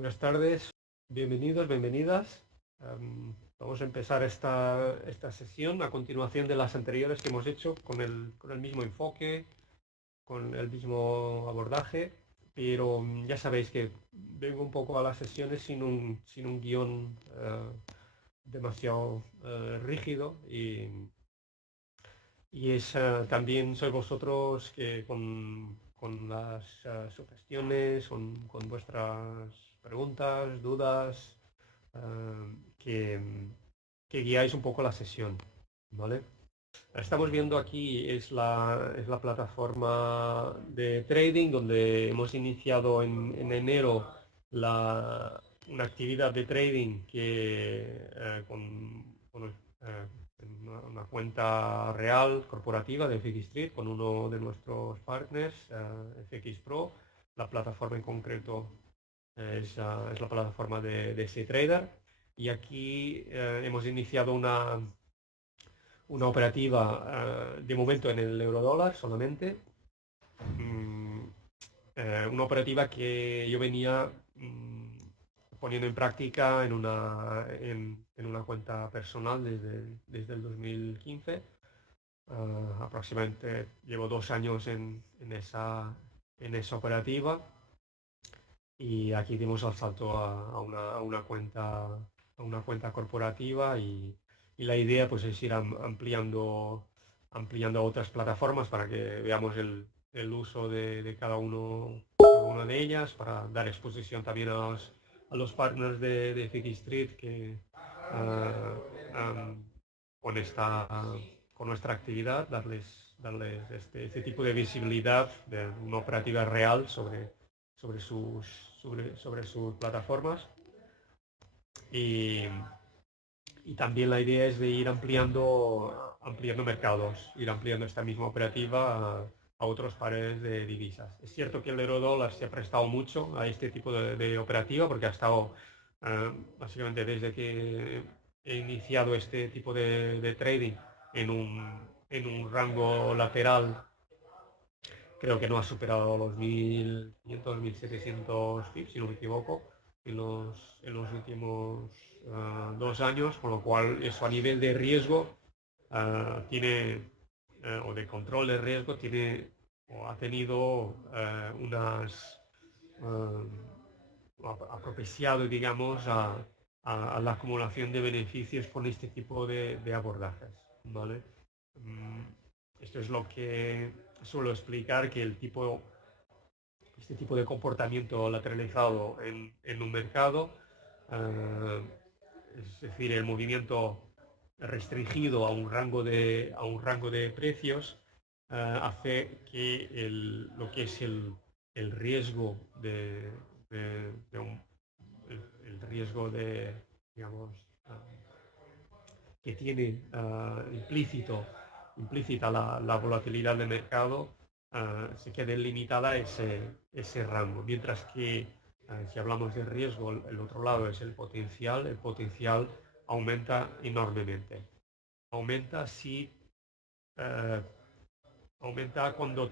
Buenas tardes, bienvenidos, bienvenidas. Vamos a empezar esta sesión a continuación de las anteriores que hemos hecho con el mismo enfoque, con el mismo abordaje, pero ya sabéis que vengo un poco a las sesiones sin un guión demasiado rígido y también sois vosotros que con las sugestiones, con vuestras preguntas, dudas, que, que guiáis un poco la sesión, ¿vale? Estamos viendo aquí es la plataforma de trading donde hemos iniciado en enero una actividad de trading con una cuenta real corporativa de FX Street con uno de nuestros partners, FX Pro. La plataforma en concreto es la plataforma de CTrader. Y aquí hemos iniciado una operativa de momento en el eurodólar solamente. Mm, una operativa que yo venía poniendo en práctica en una cuenta personal desde el 2015. Aproximadamente llevo 2 años en esa operativa y aquí dimos el salto a una cuenta corporativa y la idea pues es ir ampliando a otras plataformas para que veamos el uso de cada una de ellas, para dar exposición también a los partners de FX Street que ah, am, con esta con nuestra actividad, darles este tipo de visibilidad de una operativa real sobre sus, sobre sus plataformas. Y, y también la idea es de ir ampliando mercados, ir ampliando esta misma operativa a otros pares de divisas. Es cierto que el euro dólar se ha prestado mucho a este tipo de operativa porque ha estado básicamente desde que he iniciado este tipo de trading en un rango lateral. Creo que no ha superado los 1.500, 1.700 pips, si no me equivoco, en los últimos 2 años, con lo cual eso a nivel de riesgo o de control de riesgo, o ha tenido ha propiciado, digamos, a la acumulación de beneficios con este tipo de abordajes, ¿vale? Mm, Esto es lo que suelo explicar, que este tipo de comportamiento lateralizado en un mercado, eh, es decir, el movimiento restringido a un rango de precios, hace que lo que es el riesgo de el riesgo digamos, que tiene implícita la volatilidad del mercado, se quede limitada a ese rango. Mientras que si hablamos de riesgo, el otro lado es el potencial aumenta enormemente. Aumenta si eh, aumenta cuando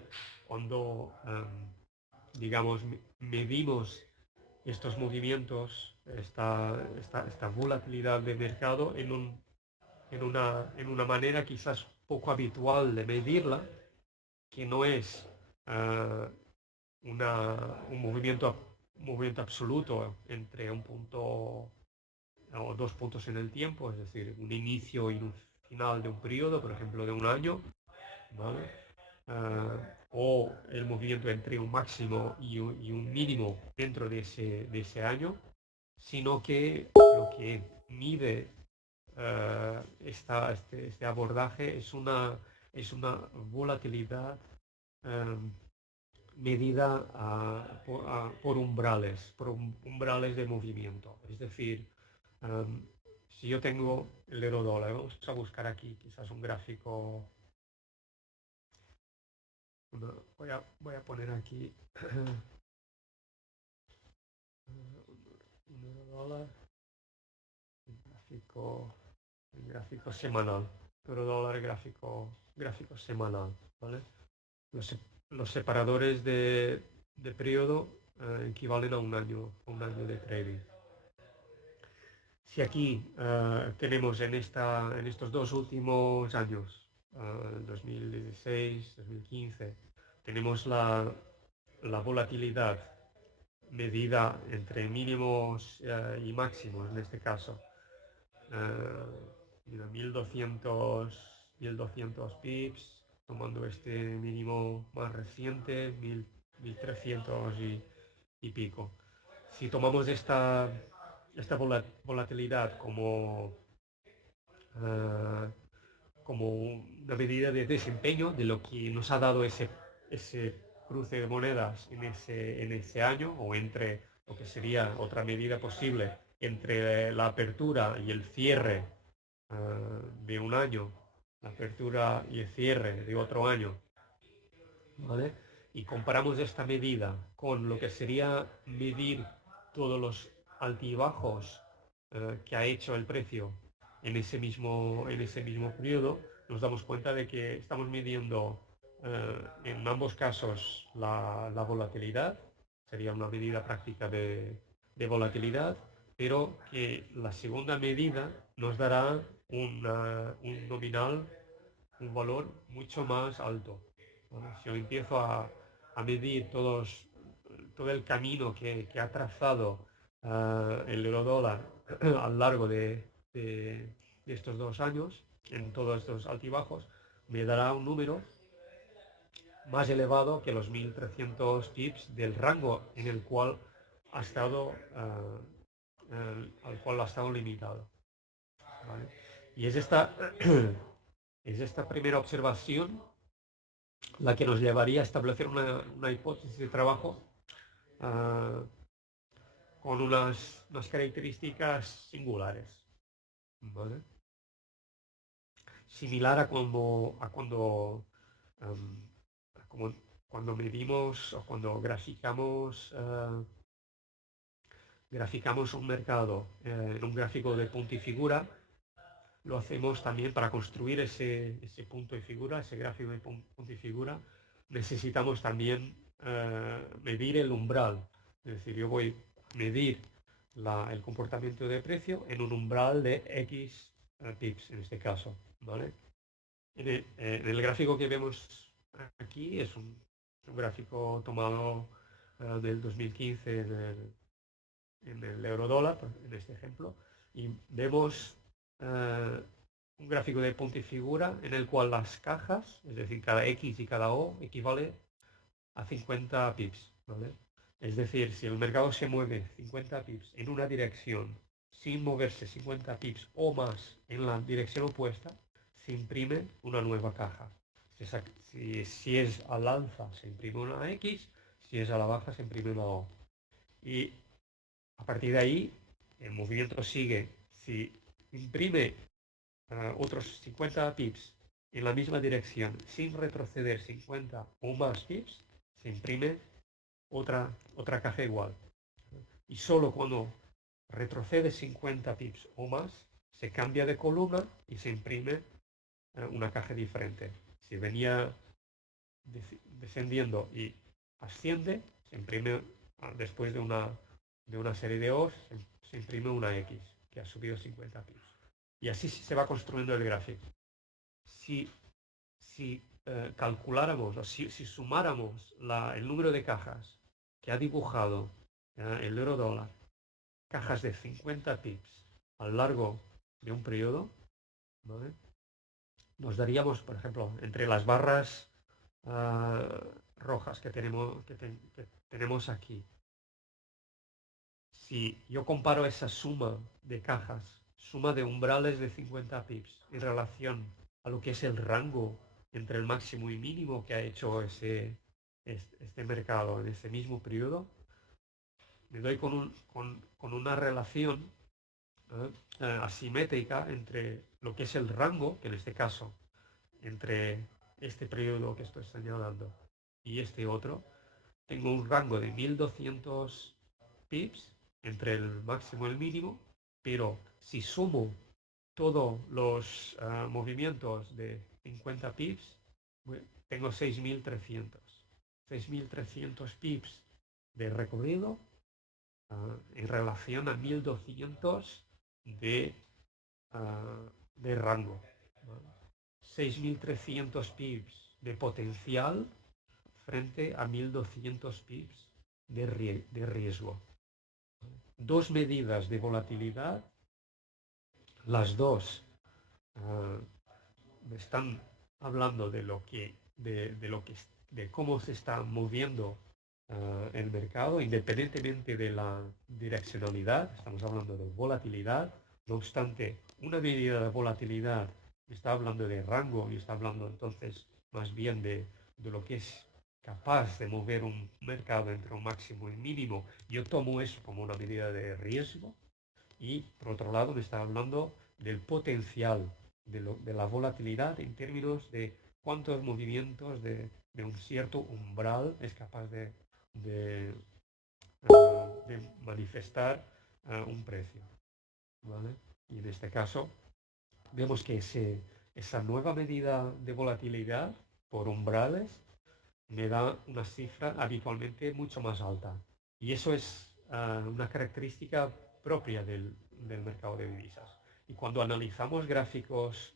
digamos, medimos estos movimientos, esta volatilidad de mercado en una manera quizás poco habitual de medirla, que no es uh, un movimiento absoluto entre un punto o 2 puntos en el tiempo, es decir, un inicio y un final de un periodo, por ejemplo, de un año, ¿vale? O el movimiento entre un máximo y un mínimo dentro de ese año, sino que lo que mide este abordaje es una volatilidad um, medida por umbrales de movimiento. Es decir, um, si yo tengo el euro dólar, vamos a buscar aquí quizás un gráfico. Voy a poner aquí un euro dólar, el gráfico semanal. Euro dólar gráfico semanal, ¿vale? Los separadores de periodo equivalen a un año de trading. Si aquí tenemos en estos dos últimos años, 2016, 2015, tenemos la volatilidad medida entre mínimos y máximos, en este caso, 1200 pips, tomando este mínimo más reciente, 1300 y pico. Si tomamos esta volatilidad como una medida de desempeño de lo que nos ha dado ese cruce de monedas en ese año, o entre lo que sería otra medida posible entre la apertura y el cierre de un año, la apertura y el cierre de otro año, ¿vale? Y comparamos esta medida con lo que sería medir todos los altibajos que ha hecho el precio en ese mismo periodo, nos damos cuenta de que estamos midiendo en ambos casos la volatilidad, sería una medida práctica de volatilidad, pero que la segunda medida nos dará un nominal, un valor mucho más alto. ¿Vale? Si yo empiezo a medir todo el camino que ha trazado el eurodólar a lo largo de estos 2 años, en todos estos altibajos, me dará un número más elevado que los 1300 pips del rango en el cual ha estado al cual ha estado limitado. ¿Vale? Y es esta primera observación la que nos llevaría a establecer una hipótesis de trabajo con unas características singulares, ¿vale? Similar a cuando medimos o cuando graficamos un mercado en un gráfico de punto y figura. Lo hacemos también para construir ese punto y figura, ese gráfico de punto y figura. Necesitamos también medir el umbral. Es decir, yo voy a medir el comportamiento de precio en un umbral de X pips, en este caso, ¿vale? En el gráfico que vemos aquí es un gráfico tomado del 2015 en el eurodólar, en este ejemplo, y vemos un gráfico de punto y figura en el cual las cajas, es decir, cada X y cada O, equivale a 50 pips, ¿vale? Es decir, si el mercado se mueve 50 pips en una dirección sin moverse 50 pips o más en la dirección opuesta, se imprime una nueva caja. Si es al alza, se imprime una X, si es a la baja, se imprime una O. Y a partir de ahí, el movimiento sigue. Si imprime otros 50 pips en la misma dirección sin retroceder 50 o más pips, se imprime otra caja igual. Y solo cuando retrocede 50 pips o más, se cambia de columna y se imprime una caja diferente. Si venía descendiendo y asciende, se imprime después de una serie de O's, se imprime una X, que ha subido 50 pips. Y así se va construyendo el gráfico. Si calculáramos, o si sumáramos el número de cajas que ha dibujado el eurodólar, cajas de 50 pips a lo largo de un periodo, ¿vale? Nos daríamos, por ejemplo, entre las barras rojas que tenemos aquí. Si yo comparo esa suma de cajas, suma de umbrales de 50 pips en relación a lo que es el rango entre el máximo y mínimo que ha hecho este mercado en ese mismo periodo, me doy con una relación asimétrica entre lo que es el rango, que en este caso, entre este periodo que estoy señalando y este otro, tengo un rango de 1200 pips entre el máximo y el mínimo, pero si sumo todos los movimientos de 50 pips, tengo 6300. 6300 pips de recorrido en relación a 1200 de rango. 6.300 pips de potencial frente a 1.200 pips de riesgo. Dos medidas de volatilidad, las dos me están hablando de cómo se está moviendo el mercado, independientemente de la direccionalidad. Estamos hablando de volatilidad. No obstante, una medida de volatilidad está hablando de rango y está hablando entonces más bien de lo que es capaz de mover un mercado entre un máximo y mínimo. Yo tomo eso como una medida de riesgo. Y por otro lado me está hablando del potencial de la volatilidad en términos de cuántos movimientos de un cierto umbral es capaz de manifestar un precio, ¿vale? Y en este caso vemos que esa nueva medida de volatilidad por umbrales me da una cifra habitualmente mucho más alta. Y eso es una característica propia del mercado de divisas. Y cuando analizamos gráficos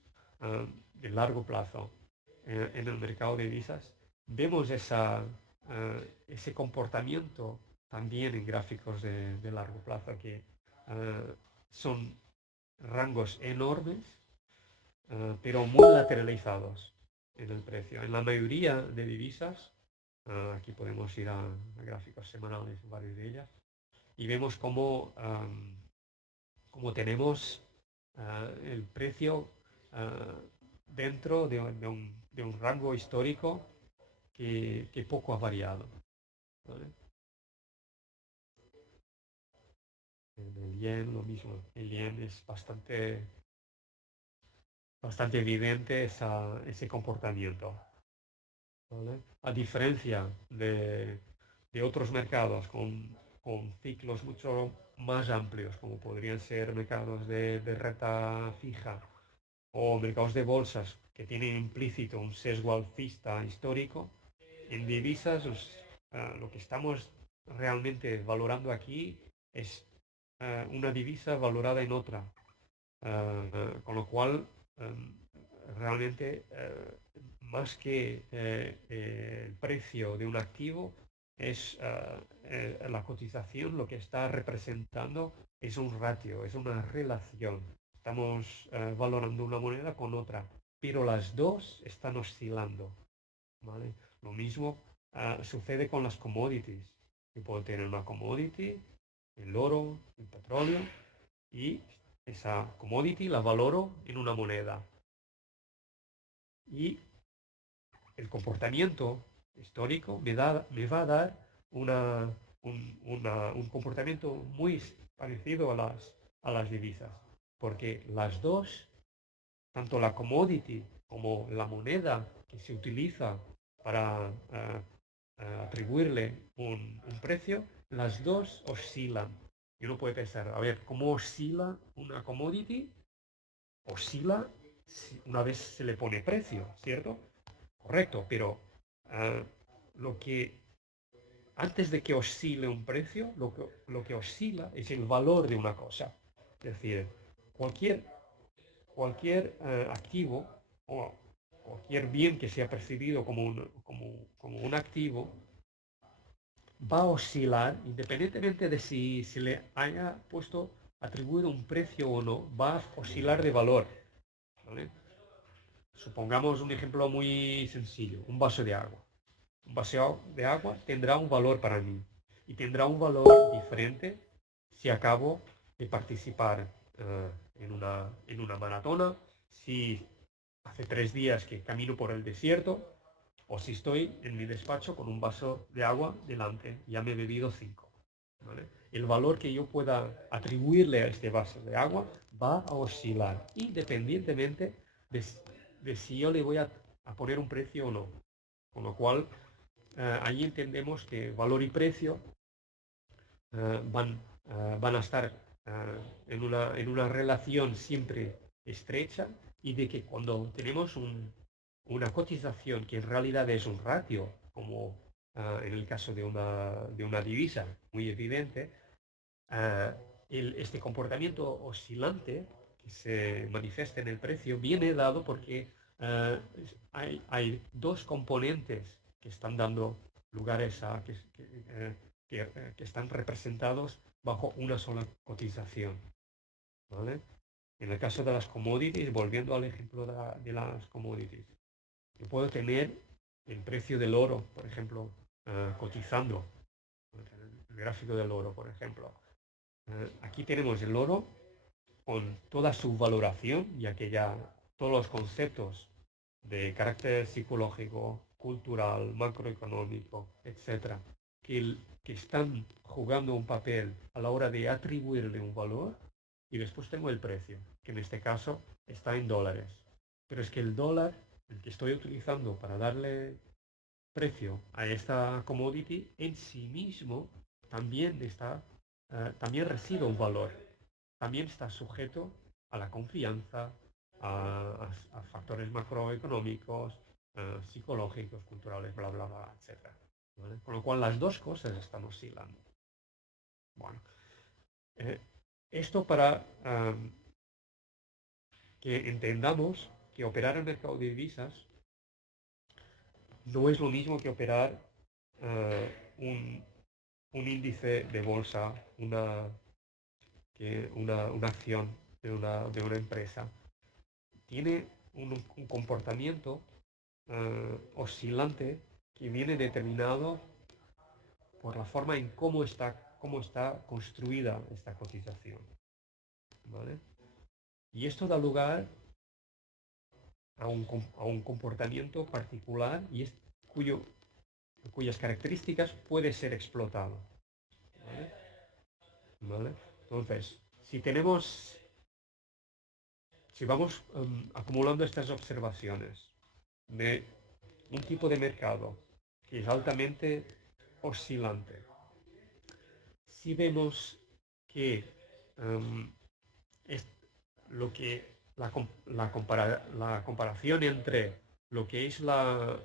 de largo plazo en el mercado de divisas, vemos ese comportamiento también en gráficos de largo plazo, que son rangos enormes, pero muy lateralizados en el precio. En la mayoría de divisas, aquí podemos ir a gráficos semanales, varias de ellas, y vemos cómo tenemos el precio dentro de un rango histórico que poco ha variado, ¿vale? En el yen lo mismo. El yen es bastante evidente ese comportamiento, ¿vale? A diferencia de otros mercados con ciclos mucho más amplios, como podrían ser mercados de renta fija o mercados de bolsas que tienen implícito un sesgo alcista histórico, en divisas lo que estamos realmente valorando aquí es una divisa valorada en otra, con lo cual realmente más que el precio de un activo es la cotización, lo que está representando es un ratio, es una relación. Estamos valorando una moneda con otra, pero las dos están oscilando, ¿vale? Lo mismo sucede con las commodities. Yo puedo tener una commodity, el oro, el petróleo, y esa commodity la valoro en una moneda. Y el comportamiento histórico me va a dar un comportamiento muy parecido a las divisas. Porque las dos, tanto la commodity como la moneda que se utiliza para atribuirle un precio, las dos oscilan. Y uno puede pensar, a ver, ¿cómo oscila una commodity? Oscila una vez se le pone precio, ¿cierto? Correcto, pero lo que antes de que oscile un precio, lo que oscila es el valor de una cosa. Es decir, cualquier activo o cualquier bien que sea percibido como un activo va a oscilar independientemente de si se le haya puesto atribuido un precio o no, va a oscilar de valor, ¿vale? Supongamos un ejemplo muy sencillo, un vaso de agua. Un vaso de agua tendrá un valor para mí y tendrá un valor diferente si acabo de participar en una maratona, si hace 3 días que camino por el desierto o si estoy en mi despacho con un vaso de agua delante, ya me he bebido 5. ¿Vale? El valor que yo pueda atribuirle a este vaso de agua va a oscilar independientemente de si yo le voy a poner un precio o no. Con lo cual, ahí entendemos que valor y precio van a estar en una relación siempre estrecha, y de que cuando tenemos una cotización que en realidad es un ratio, como en el caso de una divisa muy evidente, este comportamiento oscilante que se manifiesta en el precio viene dado porque hay dos componentes que están dando lugares a que están representados bajo una sola cotización, ¿vale? En el caso de las commodities, volviendo al ejemplo de las commodities, yo puedo tener el precio del oro, por ejemplo, cotizando, el gráfico del oro, por ejemplo. Aquí tenemos el oro con toda su valoración, ya que ya todos los conceptos de carácter psicológico, cultural, macroeconómico, etcétera, que están jugando un papel a la hora de atribuirle un valor, y después tengo el precio, que en este caso está en dólares. Pero es que el dólar, el que estoy utilizando para darle precio a esta commodity, en sí mismo también recibe un valor, también está sujeto a la confianza, a factores macroeconómicos, psicológicos, culturales, bla, bla, bla, etc. ¿Vale? Con lo cual las dos cosas están oscilando. Bueno, esto para que entendamos que operar en el mercado de divisas no es lo mismo que operar un índice de bolsa, una acción de una empresa. Tiene un comportamiento oscilante que viene determinado por la forma en cómo está construida esta cotización, ¿vale? Y esto da lugar a un comportamiento particular cuyas características puede ser explotado, ¿vale? ¿Vale? Entonces, si vamos acumulando estas observaciones de un tipo de mercado que es altamente oscilante, si vemos que es lo que la comparación entre lo que es la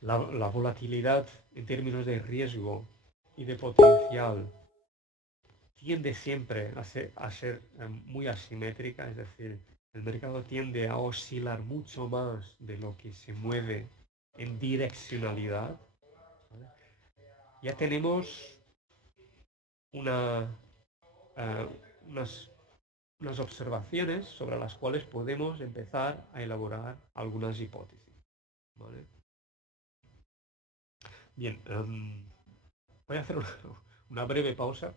volatilidad en términos de riesgo y de potencial tiende siempre a ser muy asimétrica, es decir, el mercado tiende a oscilar mucho más de lo que se mueve en direccionalidad, ¿vale? Ya tenemos una, uh, unas observaciones sobre las cuales podemos empezar a elaborar algunas hipótesis, ¿vale? Bien, voy a hacer una breve pausa.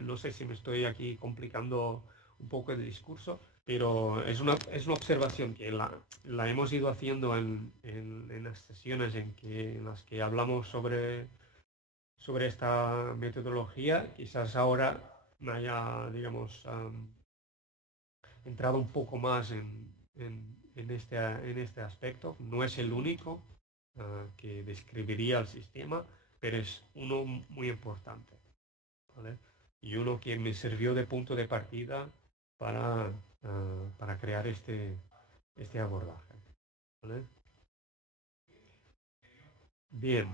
No sé si me estoy aquí complicando un poco el discurso, pero es una observación que la hemos ido haciendo en las sesiones en las que hablamos sobre esta metodología. Quizás ahora me haya, digamos, entrado un poco más en este aspecto. No es el único que describiría el sistema, pero es uno muy importante, ¿vale? Y uno que me sirvió de punto de partida para crear este abordaje, ¿vale? Bien.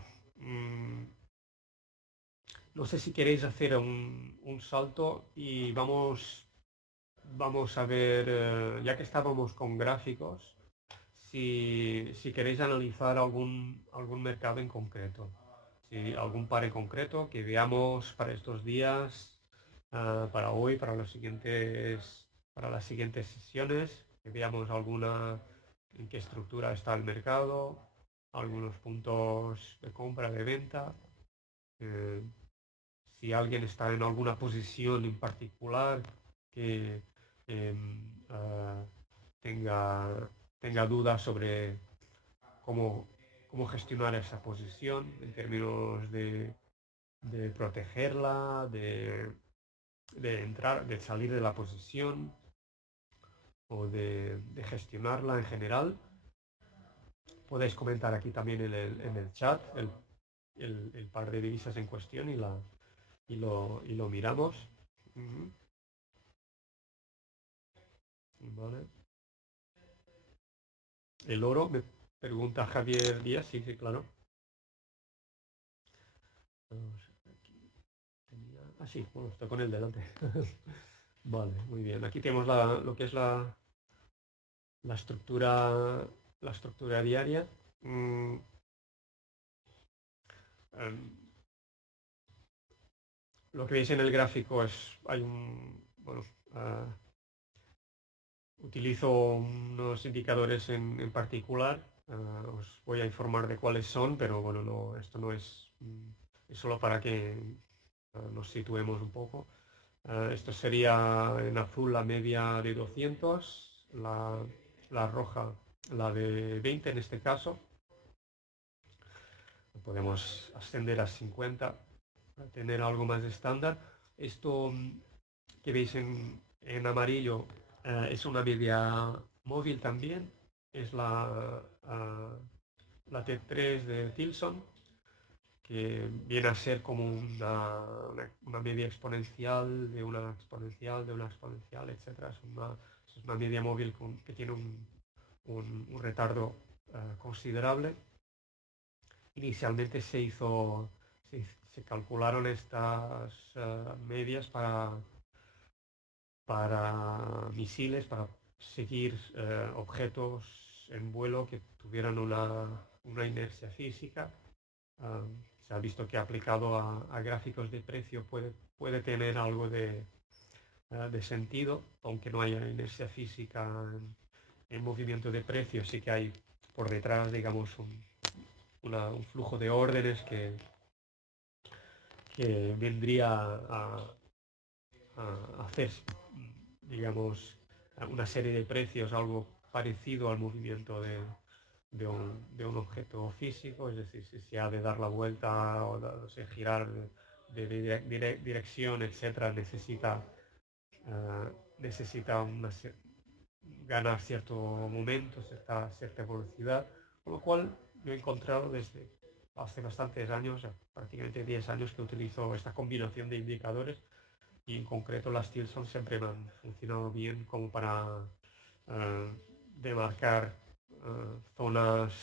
No sé si queréis hacer un salto y vamos a ver, ya que estábamos con gráficos, si queréis analizar algún mercado en concreto, si algún par en concreto que veamos para estos días, para hoy, para las siguientes sesiones, que veamos en qué estructura está el mercado, algunos puntos de compra, de venta, eh, si alguien está en alguna posición en particular que uh, tenga dudas sobre cómo, cómo gestionar esa posición en términos de protegerla, entrar, de salir de la posición o de gestionarla en general. Podéis comentar aquí también en el chat el par de divisas en cuestión y lo miramos. Vale. El oro me Pregunta Javier Díaz, sí, sí, claro. Sí, bueno, estoy con el delante. Vale, muy bien. Aquí tenemos lo que es la estructura, la estructura diaria. Mm, em, lo que veis en el gráfico es, bueno, ah, utilizo unos indicadores en particular. Os voy a informar de cuáles son, pero bueno, no, esto no es solo para que nos situemos un poco. Esto sería en azul la media de 200, la roja la de 20 en este caso. Podemos ascender a 50 para tener algo más estándar. Esto que veis en amarillo es una media móvil también. Es la T3 de Tilson, que viene a ser como una media exponencial de una exponencial de una exponencial, etc. Es una media móvil que tiene un retardo considerable. Inicialmente se calcularon estas medias para misiles, para seguir objetos en vuelo que tuvieran una inercia física. Se ha visto que aplicado a gráficos de precio puede tener algo de sentido, aunque no haya inercia física en movimiento de precio, sí que hay por detrás, digamos, un flujo de órdenes que vendría a hacer, digamos, una serie de precios, algo parecido al movimiento de un objeto físico, es decir, si se ha de dar la vuelta o girar de dirección, etcétera, necesita ganar cierto momento, cierta velocidad, con lo cual yo he encontrado desde hace bastantes años, prácticamente 10 años, que utilizo esta combinación de indicadores, y en concreto las Tilson siempre me han funcionado bien como para demarcar zonas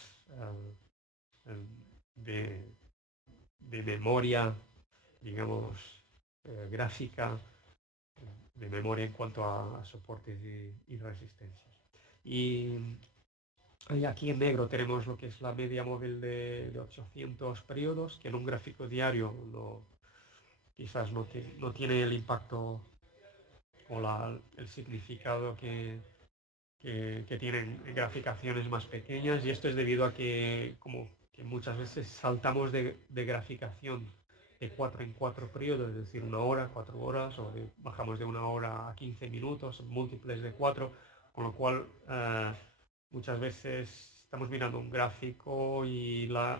de, de memoria, digamos, gráfica, de memoria en cuanto a soportes y resistencias. Y aquí en negro tenemos lo que es la media móvil de 800 periodos, que en un gráfico diario quizás no tiene el impacto o el significado que tienen graficaciones más pequeñas, y esto es debido a que muchas veces saltamos de graficación de 4 en 4 periodos, es decir, 1 hora, 4 horas, o bajamos de 1 hora a 15 minutos, múltiples de 4, con lo cual muchas veces estamos mirando un gráfico y la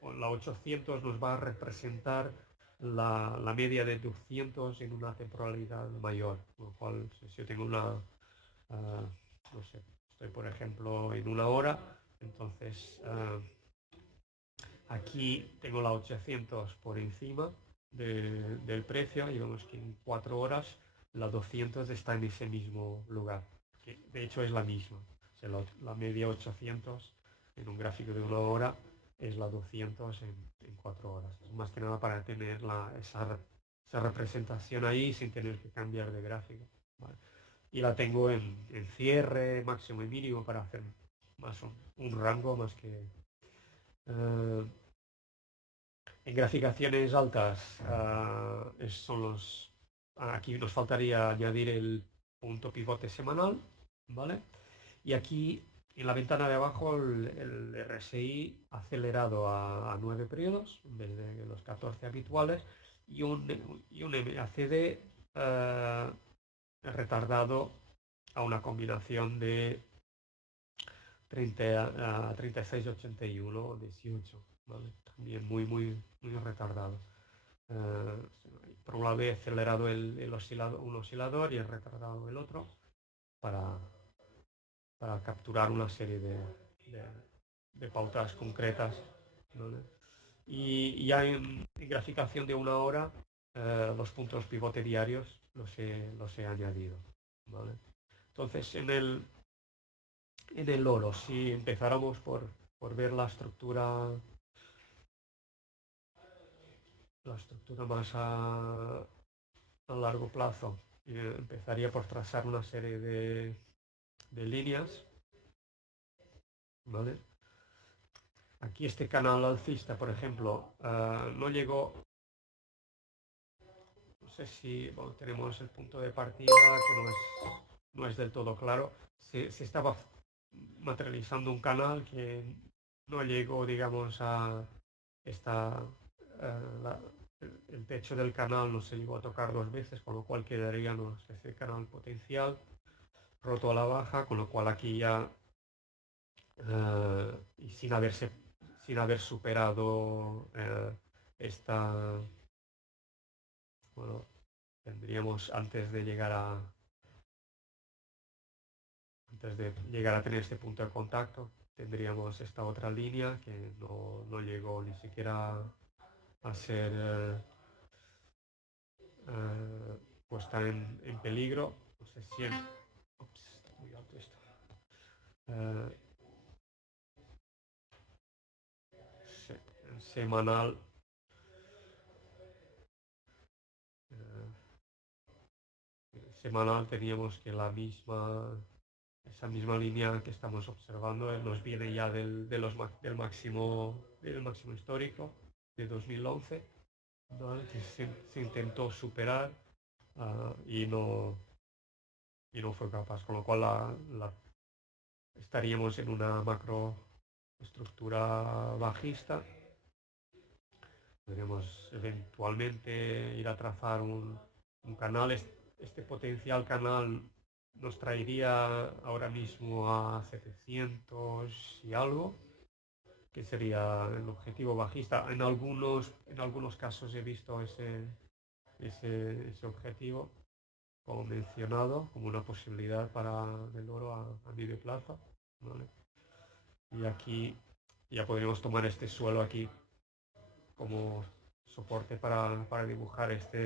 800 nos va a representar la media de 200 en una temporalidad mayor, con lo cual si yo tengo no sé, estoy por ejemplo en 1 hora, entonces aquí tengo la 800 por encima del precio, y vemos que en 4 horas la 200 está en ese mismo lugar, que de hecho es la misma. O sea, la media 800 en un gráfico de 1 hora es la 200 en 4 horas. Es más que nada para tener esa representación ahí sin tener que cambiar de gráfico, ¿vale? Y la tengo en cierre, máximo y mínimo, para hacer más un rango más que... en graficaciones altas aquí nos faltaría añadir el punto pivote semanal, ¿vale? Y aquí en la ventana de abajo el RSI acelerado a 9 periodos en vez de los 14 habituales, y un MACD retardado a una combinación de 36, 81 o 18, ¿vale? También muy retardado. Por un lado he acelerado un oscilador y he retardado el otro para, para capturar una serie de pautas concretas, ¿vale? Y ya en graficación de 1 hora, los puntos pivote diarios los he añadido, ¿vale? Entonces en el oro, si empezáramos por ver la estructura más a largo plazo. Empezaría por trazar una serie de líneas, ¿vale? Aquí este canal alcista, por ejemplo, no llegó, no sé si bueno, tenemos el punto de partida que no es del todo claro. Se estaba materializando un canal que no llegó, digamos, a esta, el techo del canal no se llegó a tocar dos veces, con lo cual quedaría una especie de canal potencial roto a la baja, con lo cual aquí ya y sin haber superado esta, bueno, tendríamos antes de llegar a tener este punto de contacto, tendríamos esta otra línea que no llegó ni siquiera a ser puesta en peligro. No sé si ups, está muy alto esto. Semanal. Semanal teníamos que esa misma línea que estamos observando nos viene ya del máximo histórico de 2011, ¿vale? Que se intentó superar y no fue capaz, con lo cual estaríamos en una macroestructura bajista. Podríamos eventualmente ir a trazar un canal. Este potencial canal nos traería ahora mismo a 700 y algo, que sería el objetivo bajista. En algunos casos he visto ese objetivo como mencionado, como una posibilidad para el oro a medio plazo, ¿vale? Y aquí ya podríamos tomar este suelo aquí como soporte para dibujar esta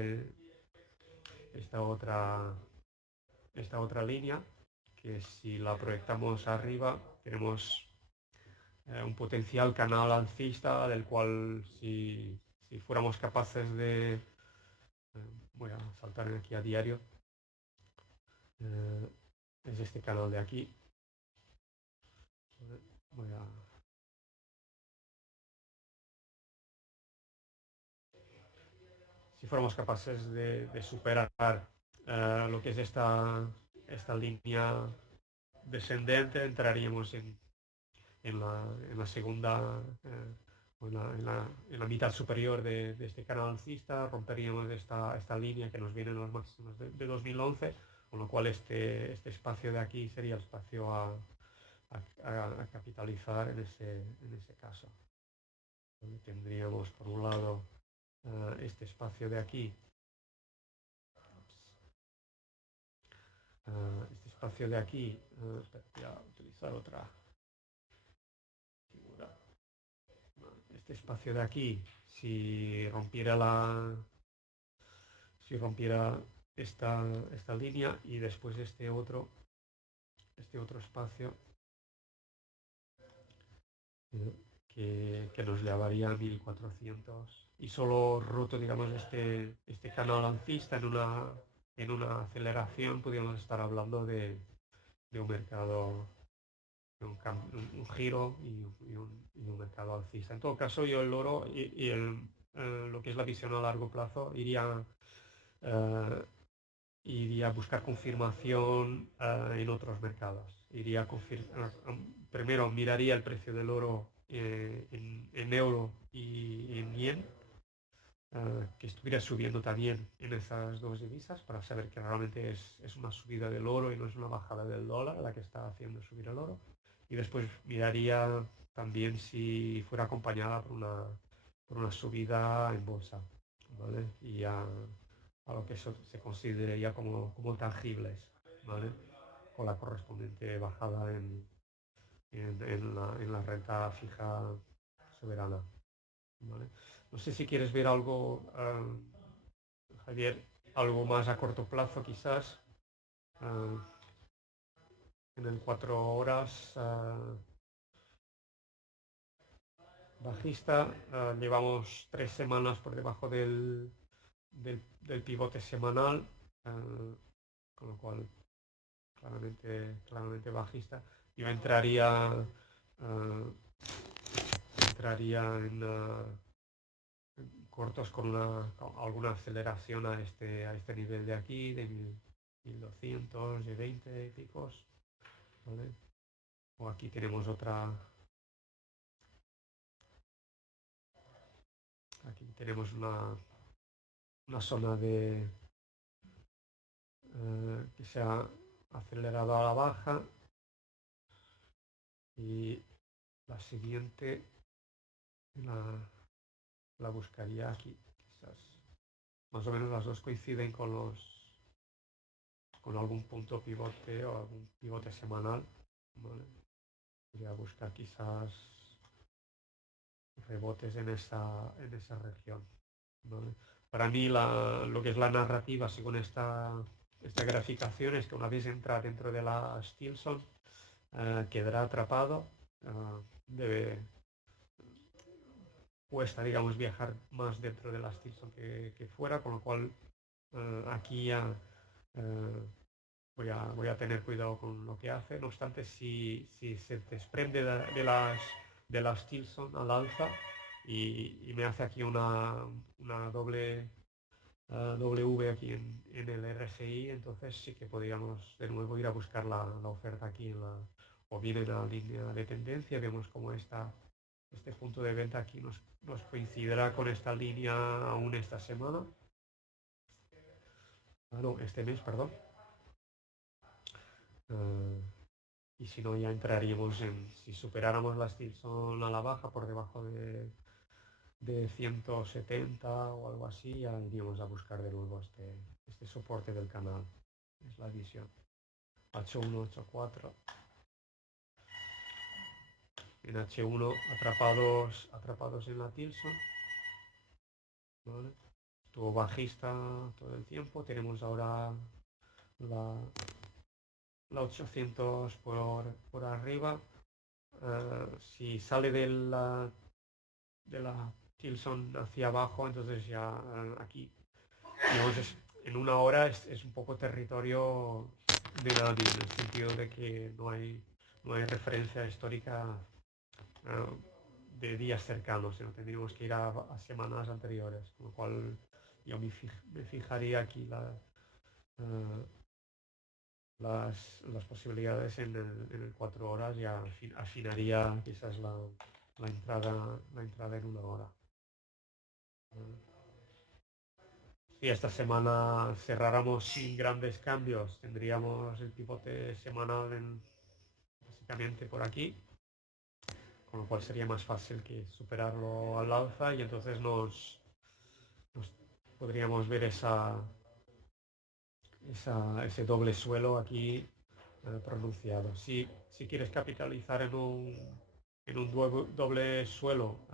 otra línea, que si la proyectamos arriba tenemos un potencial canal alcista del cual si fuéramos capaces de voy a saltar aquí a diario, es este canal de aquí. Si fuéramos capaces de superar lo que es esta línea descendente, entraríamos en la segunda, en la mitad superior de este canal alcista, romperíamos esta línea que nos viene en los máximos de 2011, con lo cual este espacio de aquí sería el espacio a capitalizar en ese caso. Tendríamos por un lado este espacio de aquí, voy a utilizar otra figura. Este espacio de aquí, si rompiera esta línea y después este otro espacio que nos llevaría a 1400, y solo roto, digamos, este canal alcista en una aceleración, podríamos estar hablando de un mercado, un giro y un mercado alcista. En todo caso, yo el oro y lo que es la visión a largo plazo iría a buscar confirmación en otros mercados. Primero miraría el precio del oro en euro y en yen, que estuviera subiendo también en esas dos divisas para saber que realmente es una subida del oro y no es una bajada del dólar la que está haciendo subir el oro. Y después miraría también si fuera acompañada por una subida en bolsa, ¿vale? Y a lo que se considere ya como tangibles, ¿vale? Con la correspondiente bajada en la renta fija soberana, ¿vale? No sé si quieres ver algo, Javier, algo más a corto plazo quizás, en el 4 horas. bajista. Llevamos 3 semanas por debajo del pivote semanal, con lo cual claramente bajista. Yo entraría en cortos con alguna aceleración a este nivel de aquí, de 1200, de 20 picos, ¿vale? O aquí tenemos aquí tenemos una zona que se ha acelerado a la baja, y la siguiente la buscaría aquí, quizás. Más o menos las dos coinciden con algún punto pivote o algún pivote semanal, ¿vale? Voy a buscar quizás rebotes en esa región, ¿vale? Para mí lo que es la narrativa, según esta graficación, es que una vez entra dentro de la Stilson, quedará atrapado. Cuesta, digamos, viajar más dentro de la Stilson que fuera, con lo cual aquí ya voy a tener cuidado con lo que hace. No obstante, si se desprende de las Stilson al alza y me hace aquí una doble W aquí en el RSI, entonces sí que podríamos de nuevo ir a buscar la oferta aquí o bien en la línea de tendencia. Vemos cómo este punto de venta aquí nos coincidirá con esta línea aún esta semana. No, este mes, perdón. Y si no, ya entraríamos si superáramos la Stilson a la baja por debajo de 170 o algo así, ya iríamos a buscar de nuevo este soporte del canal. Es la visión. H1, H4. En H1 atrapados en la Tilson, ¿vale? Estuvo bajista todo el tiempo. Tenemos ahora la 800 por arriba. Si sale de la Tilson hacia abajo, entonces ya aquí, digamos, en una hora es un poco territorio de nadie, en el sentido de que no hay referencia histórica de días cercanos, sino tendríamos que ir a semanas anteriores, con lo cual yo me fijaría aquí las posibilidades en el 4 horas, y afinaría quizás la entrada en una hora. Si esta semana cerráramos sin grandes cambios, tendríamos el pivote semanal básicamente por aquí, con lo cual sería más fácil que superarlo al alza, y entonces nos podríamos ver ese doble suelo aquí pronunciado. Si quieres capitalizar en un doble suelo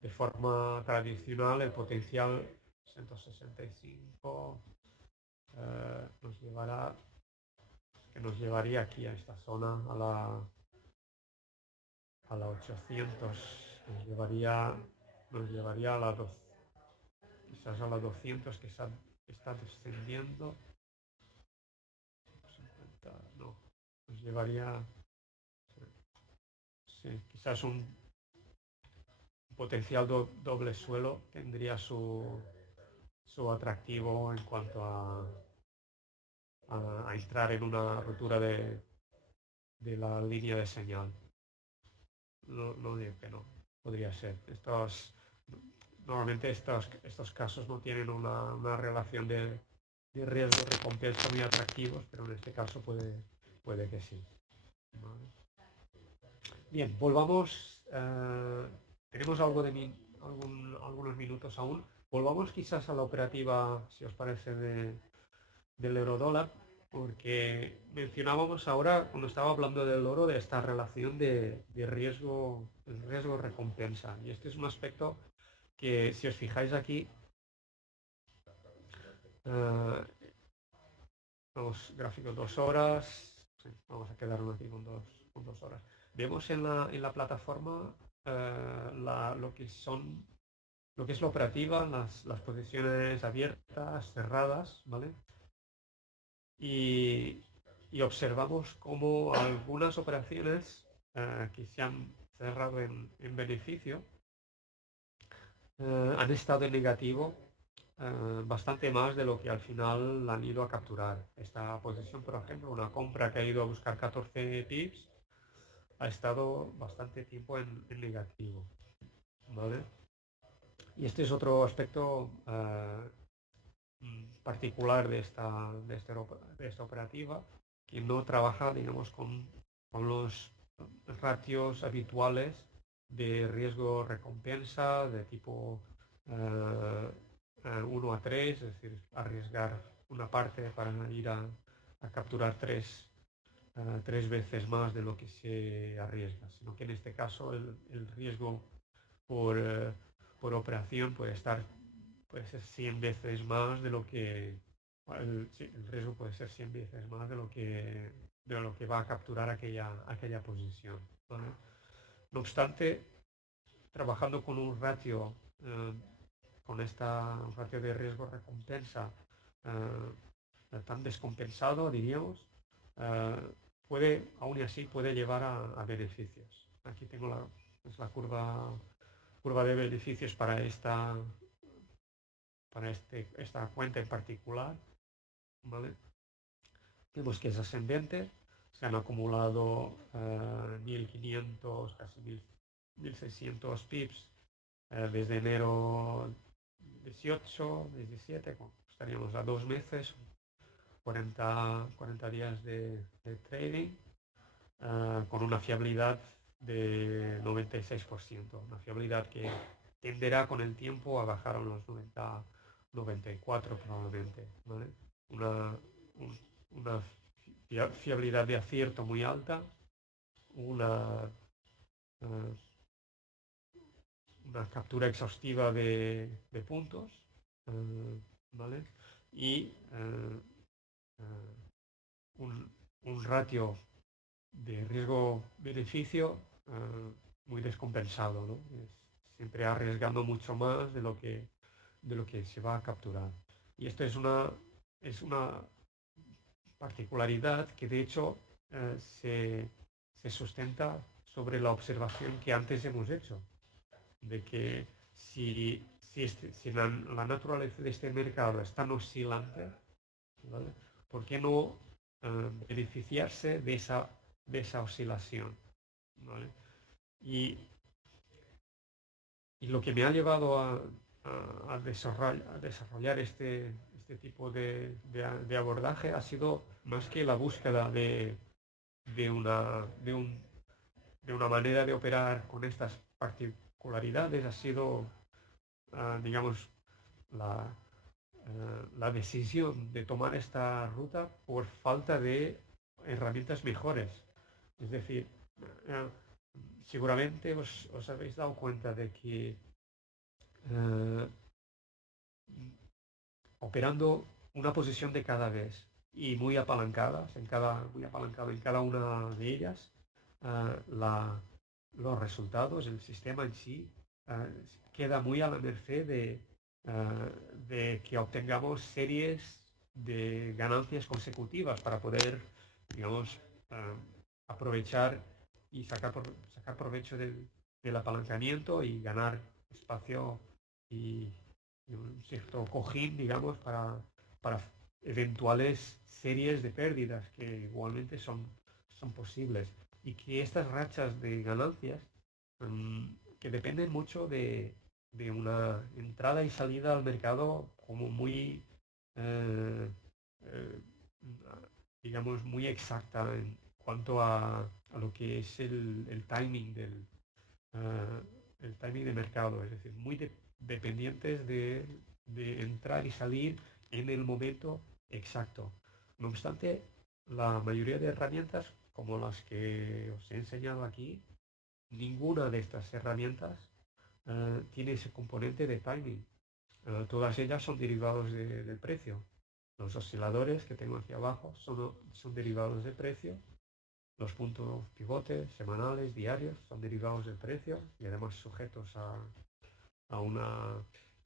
de forma tradicional, el potencial 165 nos llevaría aquí a esta zona, a la 800, nos llevaría a la 2, quizás a la 200, que está descendiendo. 50, no, nos llevaría, sí, quizás un potencial doble suelo tendría su atractivo en cuanto a entrar en una ruptura de la línea de señal. No digo que no, podría ser. Normalmente estos casos no tienen una relación de riesgo-recompensa muy atractivos, pero en este caso puede que sí. ¿Vale? Bien, volvamos. Tenemos algunos minutos aún. Volvamos quizás a la operativa, si os parece, del eurodólar, porque mencionábamos ahora, cuando estaba hablando del oro, de esta relación de riesgo-recompensa. Y este es un aspecto que, si os fijáis aquí, los gráficos 2 horas, sí, vamos a quedarnos aquí con 2 horas. Vemos en la plataforma lo que es la operativa, las posiciones abiertas, cerradas, ¿vale? Y, y observamos cómo algunas operaciones que se han cerrado en beneficio han estado en negativo bastante más de lo que al final han ido a capturar. Esta posición, por ejemplo, una compra que ha ido a buscar 14 pips, ha estado bastante tiempo en negativo, ¿vale? Y este es otro aspecto particular de esta operativa, que no trabaja, digamos, con los ratios habituales de riesgo-recompensa de tipo 1 a 3, es decir, arriesgar una parte para ir a capturar tres veces más de lo que se arriesga, sino que en este caso el riesgo por, por operación puede ser 100 veces más de lo que sí, el riesgo puede ser 100 veces más de lo que va a capturar aquella posición, ¿vale? No obstante, trabajando con un ratio un ratio de riesgo-recompensa tan descompensado, diríamos, aún así puede llevar a beneficios. Aquí tengo la curva de beneficios para esta cuenta en particular, ¿vale? Vemos que es ascendente, se han acumulado 1.500, casi 1.600 pips desde enero 18, 17, estaríamos a 2 meses, 40 días de trading, con una fiabilidad de 96%, una fiabilidad que tenderá con el tiempo a bajar a unos 94 probablemente, ¿vale? Una fiabilidad de acierto muy alta, una, uh, una captura exhaustiva de puntos, ¿vale? Y un ratio de riesgo-beneficio muy descompensado, ¿no? Siempre arriesgando mucho más de lo que se va a capturar. Y esto es una particularidad que de hecho se sustenta sobre la observación que antes hemos hecho, de que si la naturaleza de este mercado es tan oscilante, ¿vale? ¿Por qué no beneficiarse de esa oscilación? ¿Vale? Y lo que me ha llevado a desarrollar este tipo de abordaje ha sido más que la búsqueda de una, de un, de una manera de operar con estas particularidades, ha sido, digamos, la decisión de tomar esta ruta por falta de herramientas mejores. Es decir, seguramente os habéis dado cuenta de que operando una posición de cada vez y muy apalancadas, muy apalancado en cada una de ellas, los resultados, el sistema en sí, queda muy a la merced de que obtengamos series de ganancias consecutivas para poder, digamos, aprovechar y sacar provecho del apalancamiento y ganar espacio y un cierto cojín, digamos, para eventuales series de pérdidas que igualmente son posibles. Y que estas rachas de ganancias, que dependen mucho de una entrada y salida al mercado como muy, eh, digamos, muy exacta en cuanto a lo que es el timing el timing de mercado, es decir, muy dependientes de entrar y salir en el momento exacto. No obstante, la mayoría de herramientas, como las que os he enseñado aquí, ninguna de estas herramientas tiene ese componente de timing. Todas ellas son derivados del precio. Los osciladores que tengo aquí abajo son derivados de precio. Los puntos pivotes semanales, diarios, son derivados del precio y además sujetos a una,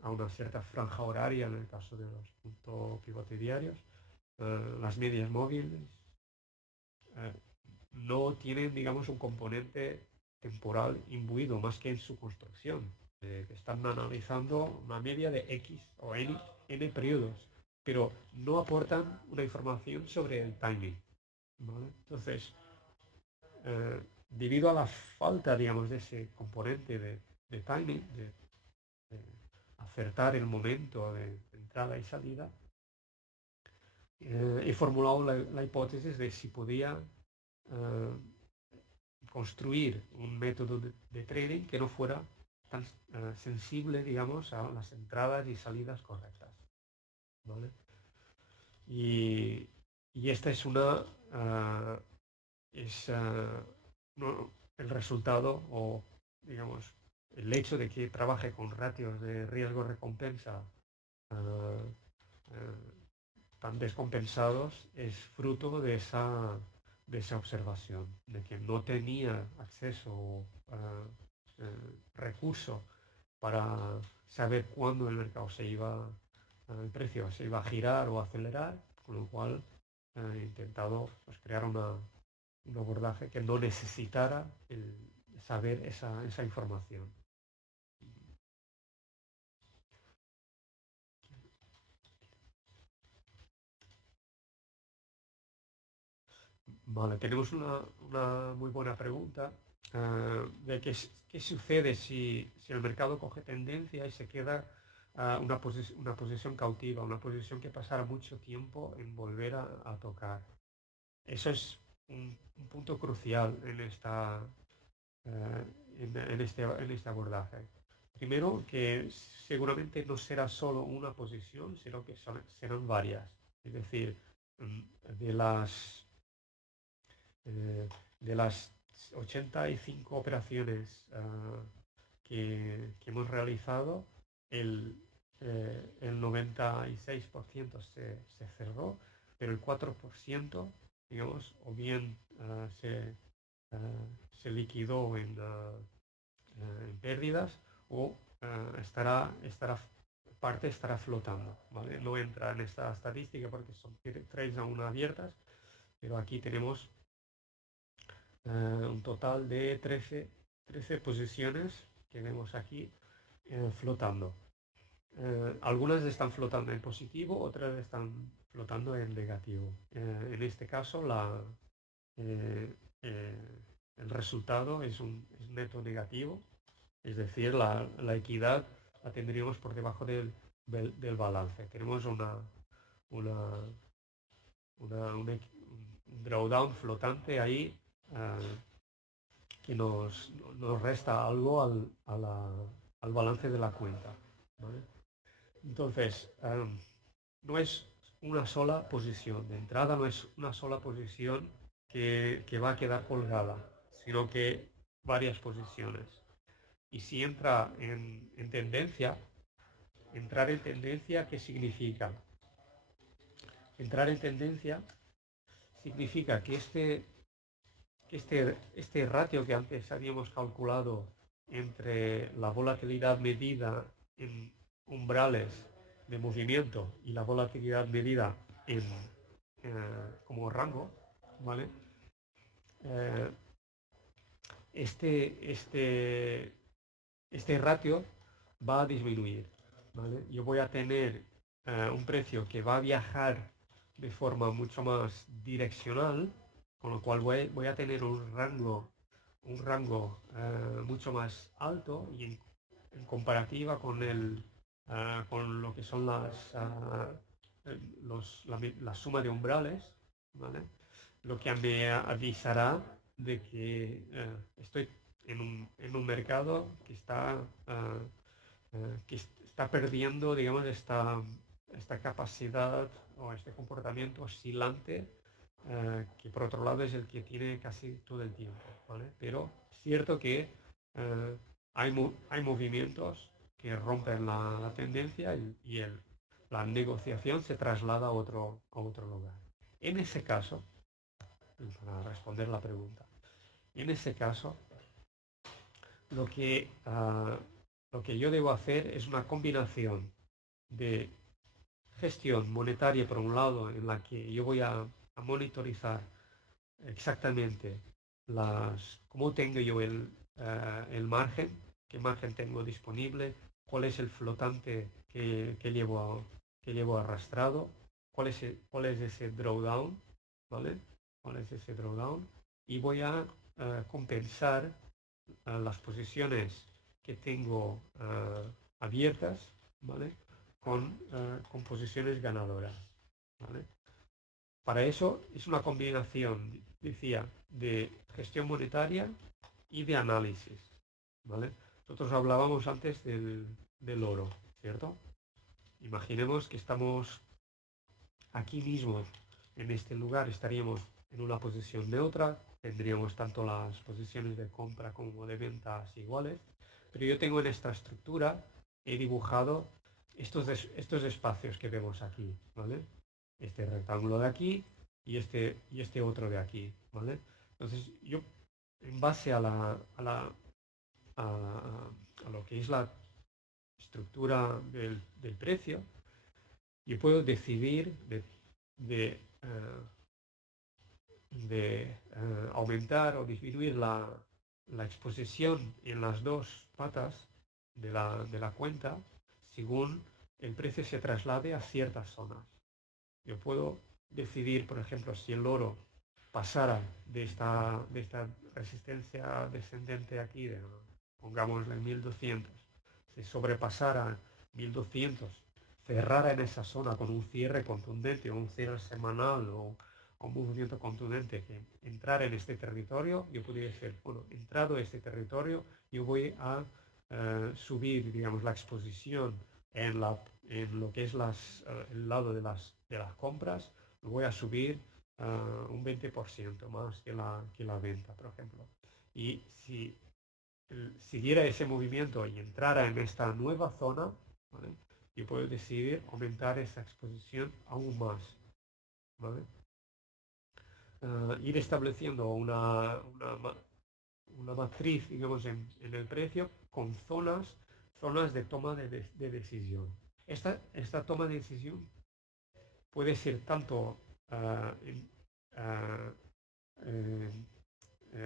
a una cierta franja horaria en el caso de los puntos pivote diarios. Las medias móviles no tienen, digamos, un componente temporal imbuido más que en su construcción. Están analizando una media de X o N periodos, pero no aportan una información sobre el timing, ¿vale? Entonces, debido a la falta, digamos, de ese componente de timing, de acertar el momento de entrada y salida, he formulado la hipótesis de si podía construir un método de trading que no fuera tan sensible, digamos, a las entradas y salidas correctas, ¿vale? Y esta es no, el resultado o, digamos, el hecho de que trabaje con ratios de riesgo-recompensa tan descompensados es fruto de esa observación, de que no tenía acceso a recurso para saber cuándo el mercado el precio se iba a girar o acelerar, con lo cual he intentado pues, crear un abordaje que no necesitara saber esa información. Vale, tenemos una muy buena pregunta de qué sucede si el mercado coge tendencia y se queda una posición cautiva, una posición que pasará mucho tiempo en volver a tocar. Eso es un punto crucial en este abordaje. Primero, que seguramente no será solo una posición, sino que serán varias. Es decir, de las de las 85 operaciones que hemos realizado, el 96% se cerró, pero el 4%, digamos, o bien se liquidó en pérdidas o parte estará flotando, ¿vale? No entra en esta estadística porque son trades aún abiertas, pero aquí tenemos un total de 13 posiciones que vemos aquí flotando. Algunas están flotando en positivo, otras están flotando en negativo. En este caso, el resultado es neto negativo, es decir, la equidad la tendríamos por debajo del balance. Tenemos un drawdown flotante ahí que nos resta algo al balance de la cuenta, ¿vale? Entonces, no es una sola posición, de entrada no es una sola posición que va a quedar colgada, sino que varias posiciones. Y si entra en tendencia, entrar en tendencia, ¿qué significa? Entrar en tendencia significa que este ratio que antes habíamos calculado entre la volatilidad medida en umbrales de movimiento y la volatilidad medida como rango, ¿vale? Este ratio va a disminuir, ¿vale? Yo voy a tener un precio que va a viajar de forma mucho más direccional, con lo cual voy a tener un rango mucho más alto y en comparativa con lo que son la suma de umbrales, ¿vale? Lo que me avisará de que estoy en un mercado que está perdiendo, digamos, esta capacidad o este comportamiento oscilante, que por otro lado es el que tiene casi todo el tiempo, ¿vale? Pero es cierto que hay movimientos que rompen la tendencia y la negociación se traslada a otro lugar. En ese caso, para responder la pregunta. Y en ese caso, lo que, lo que yo debo hacer es una combinación de gestión monetaria por un lado, en la que yo voy a monitorizar exactamente cómo tengo yo el margen, qué margen tengo disponible, cuál es el flotante que llevo arrastrado, cuál es ese drawdown, ¿vale? ¿Cuál es ese drawdown? Y voy a compensar las posiciones que tengo abiertas, ¿vale? Con posiciones ganadoras, ¿vale? Para eso es una combinación, decía, de gestión monetaria y de análisis, ¿vale? Nosotros hablábamos antes del oro, ¿cierto? Imaginemos que estamos aquí mismo, en este lugar, estaríamos en una posición neutra, tendríamos tanto las posiciones de compra como de ventas iguales, pero yo tengo en esta estructura, he dibujado estos espacios que vemos aquí, ¿vale? Este rectángulo de aquí y este otro de aquí, ¿vale? Entonces yo, en base a lo que es la estructura del precio, yo puedo decidir de, aumentar o disminuir la exposición en las dos patas de la cuenta según el precio se traslade a ciertas zonas. Yo puedo decidir, por ejemplo, si el oro pasara de esta resistencia descendente aquí, pongámosle 1200, se sobrepasara 1200, cerrara en esa zona con un cierre contundente o un cierre semanal o un movimiento contundente que entrara en este territorio, yo podría decir, bueno, entrado a este territorio, yo voy a subir, digamos, la exposición en lo que es el lado de las compras, lo voy a subir un 20% más que la venta, por ejemplo. Y si siguiera ese movimiento y entrara en esta nueva zona, ¿vale? Yo puedo decidir aumentar esa exposición aún más, ¿vale? Ir estableciendo una matriz, digamos, en el precio con zonas de toma de decisión. Esta toma de decisión puede ser tanto uh,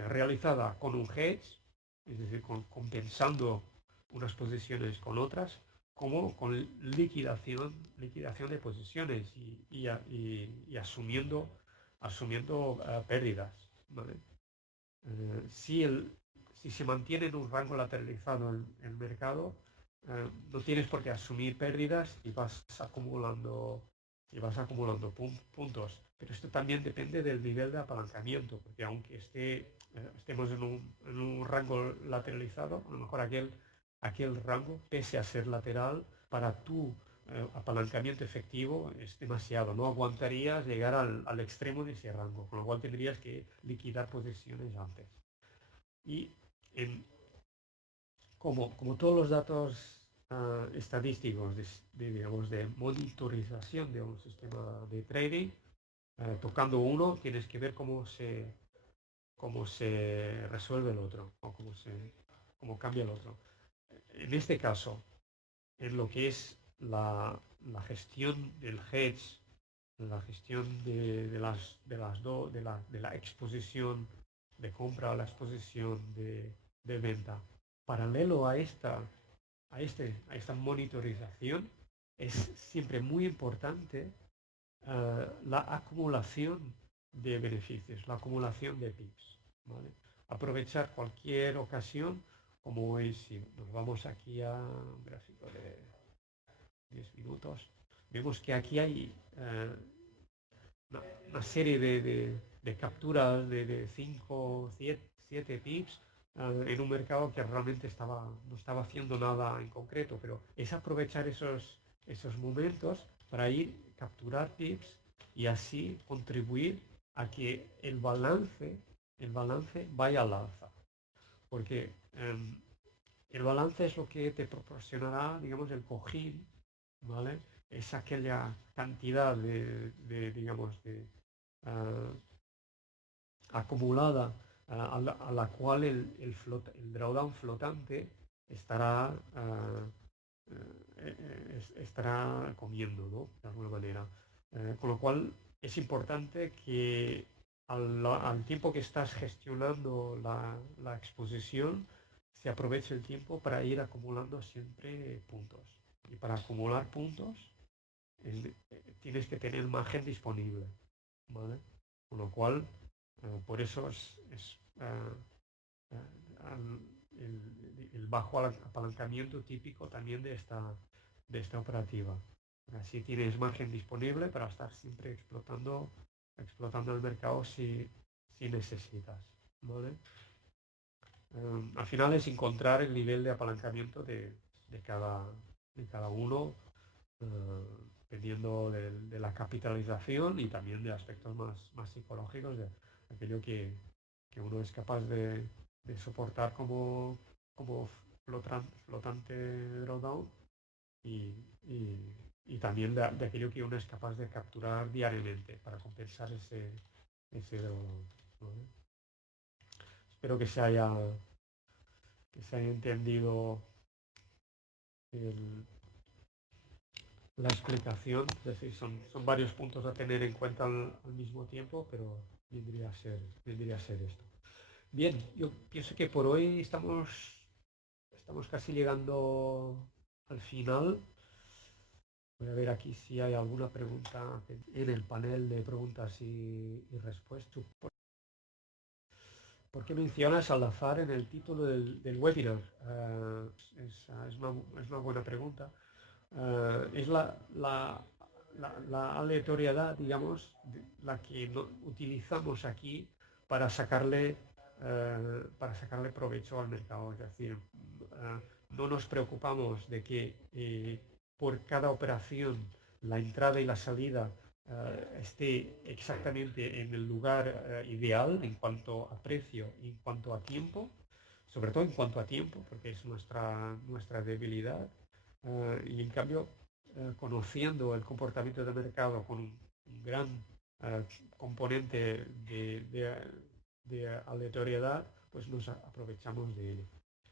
realizada con un hedge, es decir, compensando unas posiciones con otras, como con liquidación de posiciones y asumiendo pérdidas, ¿vale? Si se mantiene en un rango lateralizado el mercado, no tienes por qué asumir pérdidas y vas acumulando puntos. Pero esto también depende del nivel de apalancamiento, porque aunque estemos en un rango lateralizado, a lo mejor aquel rango, pese a ser lateral, para tu apalancamiento efectivo es demasiado. No aguantarías llegar al extremo de ese rango, con lo cual tendrías que liquidar posiciones antes. Y como todos los datos estadísticos digamos, de monitorización de un sistema de trading, tocando uno tienes que ver cómo se resuelve el otro o cómo cambia el otro. En este caso, en lo que es la gestión del hedge, la gestión de la exposición de compra a la exposición de venta, paralelo a esta monitorización, es siempre muy importante la acumulación de beneficios, la acumulación de pips, ¿vale? Aprovechar cualquier ocasión, como hoy, si nos vamos aquí a un gráfico de 10 minutos, vemos que aquí hay una serie de capturas de 5, 7 pips en un mercado que realmente no estaba haciendo nada en concreto, pero es aprovechar esos momentos para capturar pips y así contribuir a que el balance vaya al alza. Porque el balance es lo que te proporcionará, digamos, el cojín, ¿vale? Es aquella cantidad digamos, acumulada a la cual el drawdown flotante estará, estará comiendo, ¿no? De alguna manera. Con lo cual es importante que al tiempo que estás gestionando la exposición, se aproveche el tiempo para ir acumulando siempre puntos. Y para acumular puntos tienes que tener margen disponible, ¿vale? Con lo cual, por eso es el bajo apalancamiento típico también de esta operativa. Así tienes margen disponible para estar siempre explotando el mercado si necesitas, ¿vale? Al final es encontrar el nivel de apalancamiento de cada uno, dependiendo de la capitalización y también de aspectos más psicológicos, de aquello que uno es capaz de soportar como flotante drawdown y también de aquello que uno es capaz de capturar diariamente para compensar ese drawdown, ¿vale? Espero que se haya entendido la explicación. Es decir, son varios puntos a tener en cuenta al mismo tiempo, pero vendría a ser esto. Bien, yo pienso que por hoy estamos casi llegando al final. Voy a ver aquí si hay alguna pregunta en el panel de preguntas y respuestas. ¿Por qué mencionas al azar en el título del webinar? Es una buena pregunta. Es la aleatoriedad, digamos, la que utilizamos aquí para sacarle provecho al mercado. Es decir, no nos preocupamos de que por cada operación la entrada y la salida esté exactamente en el lugar ideal en cuanto a precio y en cuanto a tiempo, sobre todo en cuanto a tiempo, porque es nuestra debilidad. Y en cambio, conociendo el comportamiento del mercado con un gran componente de aleatoriedad, pues nos aprovechamos de ello.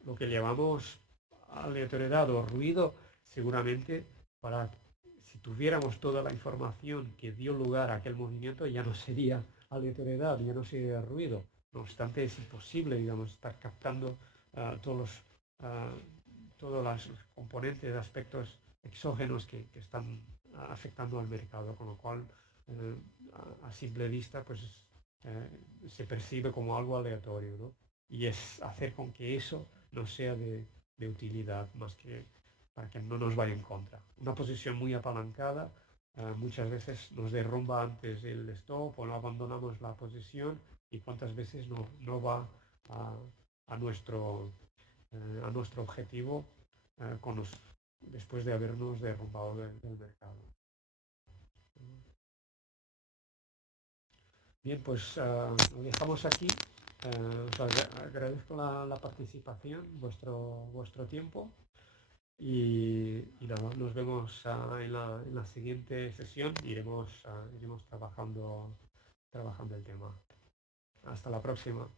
Lo que llamamos aleatoriedad o ruido, seguramente si tuviéramos toda la información que dio lugar a aquel movimiento, ya no sería aleatoriedad, ya no sería ruido. No obstante, es imposible, digamos, estar captando todos los componentes, aspectos exógenos que están afectando al mercado, con lo cual a simple vista pues se percibe como algo aleatorio, ¿no? Y es hacer con que eso no sea de utilidad, más que para que no nos vaya en contra. Una posición muy apalancada muchas veces nos derrumba antes el stop o no abandonamos la posición, y cuántas veces no va a nuestro objetivo después de habernos derrumbado del mercado. Bien, pues lo dejamos aquí. Os agradezco la participación, vuestro tiempo, y nada, nos vemos en la siguiente sesión. Iremos trabajando el tema. Hasta la próxima.